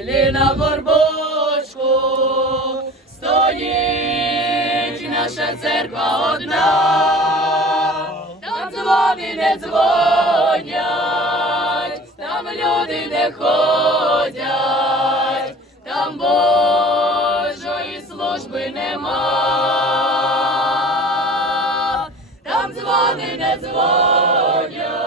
селі на горбочку стоїть наша церква одна, там дзвони не дзвонять, там люди не ходять, там Божої служби нема, там дзвони не дзвонять,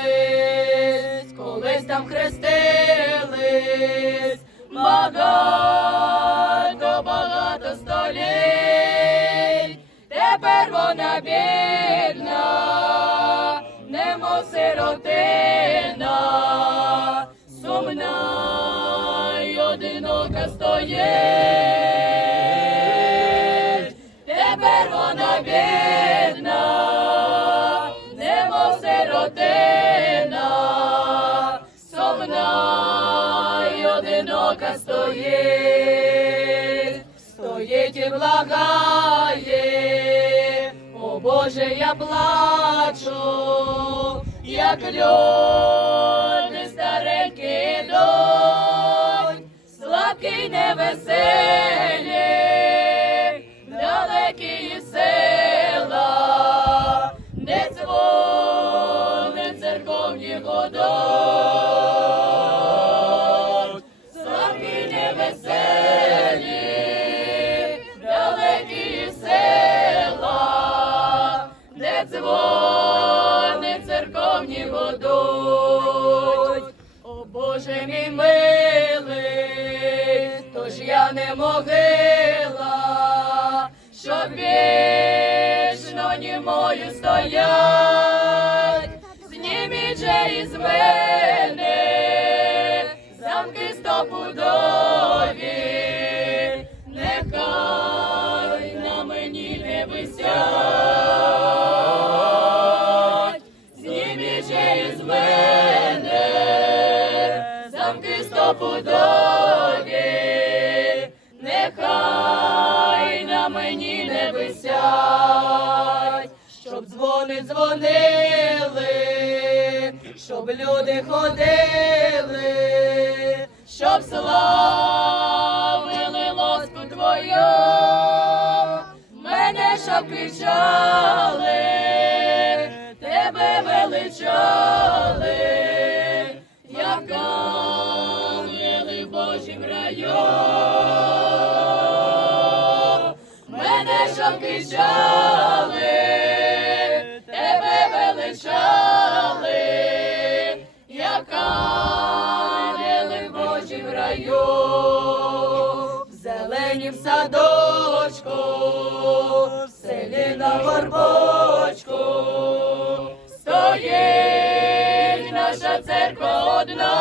молились, колись там хрестились, багато, багато століть, тепер вона бідна, немов сиротина, сумна й одинока стоїть, сиротина, сумна й одинока стоїть, стоїть і благає, о Боже, я плачу, як люди старенькі йдуть, слабкі невеселі, годуть, слабкі невеселі, далекі села, де дзвони церковні годуть. О Боже мій милий, тож я не могила, щоб вічно німою же із мене. Замки стопудові, нехай на мені не висять, зніміть же із мене. Замки стопудові, нехай на мені не висять, щоб дзвони дзвонили, щоб люди ходили, щоб славили лоску твою, мене щоб кричали, тебе величали, як ангели в Божім раю. Мене щоб кричали, Нині в садочку, в селі на горбочку, стоїть наша церква одна,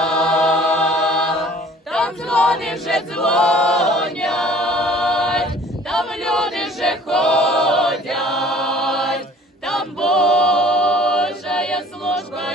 там дзвони вже дзвонять, там люди вже ходять, там Божа служба.